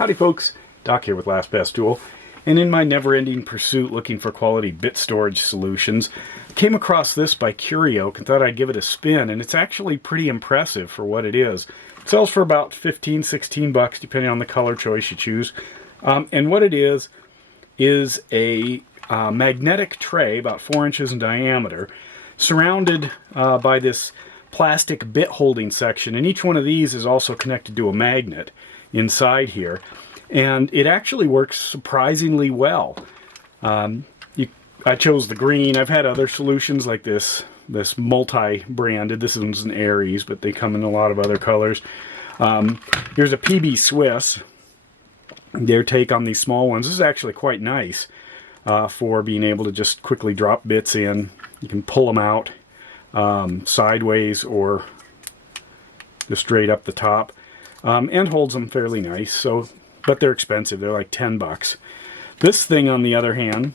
Howdy folks, Doc here with Last Best Tool, and in my never-ending pursuit looking for quality bit storage solutions, came across this by Curiook and thought I'd give it a spin, and it's actually pretty impressive for what it is. It sells for about 15, 16 bucks depending on the color choice you choose. And what it is a magnetic tray about 4 inches in diameter, surrounded by this plastic bit holding section, and each one of these is also connected to a magnet inside here, and it actually works surprisingly well. I chose the green. I've had other solutions like this multi-branded. This one's an Aries, but they come in a lot of other colors. Here's a PB Swiss, their take on these small ones. This is actually quite nice for being able to just quickly drop bits in. You can pull them out sideways or just straight up the top, and holds them fairly nice. So, but they're expensive. They're like 10 bucks. This thing, on the other hand,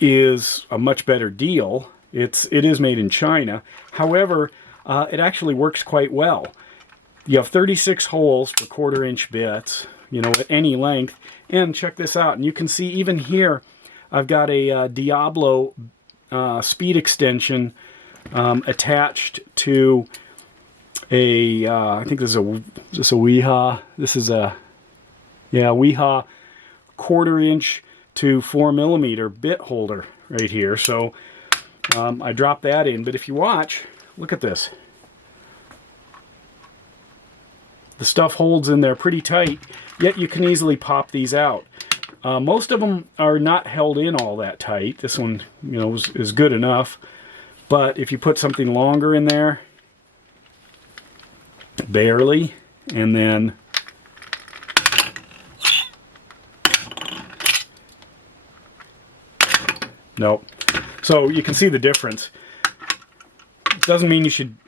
is a much better deal. It is made in China. However, it actually works quite well. You have 36 holes for 1/4 inch bits, you know, at any length. And check this out, and you can see even here, I've got a Diablo speed extension attached to a I think this is a Weeha. This is a Weeha 1/4 inch to 4mm bit holder right here. So I dropped that in. But if you watch, look at this. The stuff holds in there pretty tight, yet you can easily pop these out. Most of them are not held in all that tight. This one, you know, is good enough. But if you put something longer in there, barely, and then nope. So you can see the difference. It doesn't mean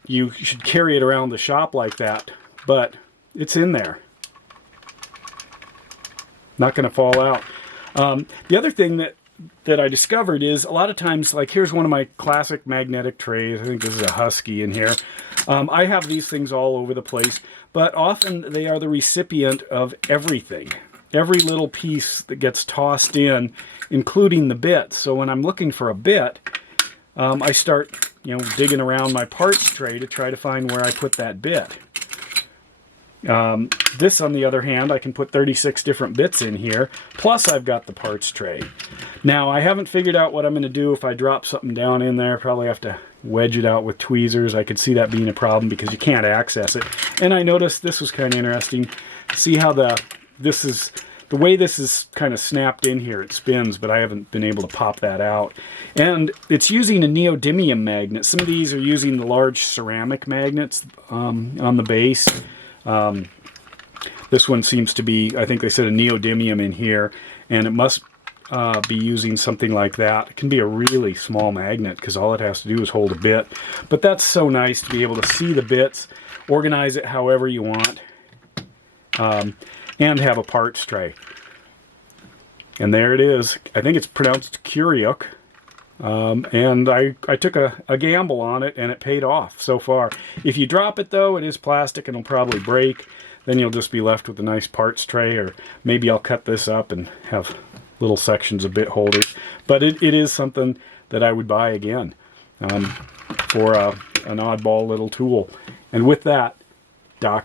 you should carry it around the shop like that, but it's in there. Not going to fall out. The other thing that I discovered is a lot of times, like here's one of my classic magnetic trays. I think this is a Husky in here. I have these things all over the place, but often they are the recipient of everything. Every little piece that gets tossed in, including the bits. So when I'm looking for a bit, I start, you know, digging around my parts tray to try to find where I put that bit. This, on the other hand, I can put 36 different bits in here, plus I've got the parts tray. Now, I haven't figured out what I'm going to do if I drop something down in there. Probably have to wedge it out with tweezers. I could see that being a problem because you can't access it. And I noticed this was kind of interesting. See how the way this is kind of snapped in here, it spins, but I haven't been able to pop that out. And it's using a neodymium magnet. Some of these are using the large ceramic magnets on the base. This one seems to be, I think they said, a neodymium in here, and it must be using something like that. It can be a really small magnet because all it has to do is hold a bit. But that's so nice to be able to see the bits, organize it however you want, and have a parts tray. And there it is. I think it's pronounced Curiook. And I took a gamble on it, and it paid off so far. If you drop it, though, it is plastic and it'll probably break. Then you'll just be left with a nice parts tray, or maybe I'll cut this up and have little sections of bit holders. But it is something that I would buy again for an oddball little tool. And with that, Doc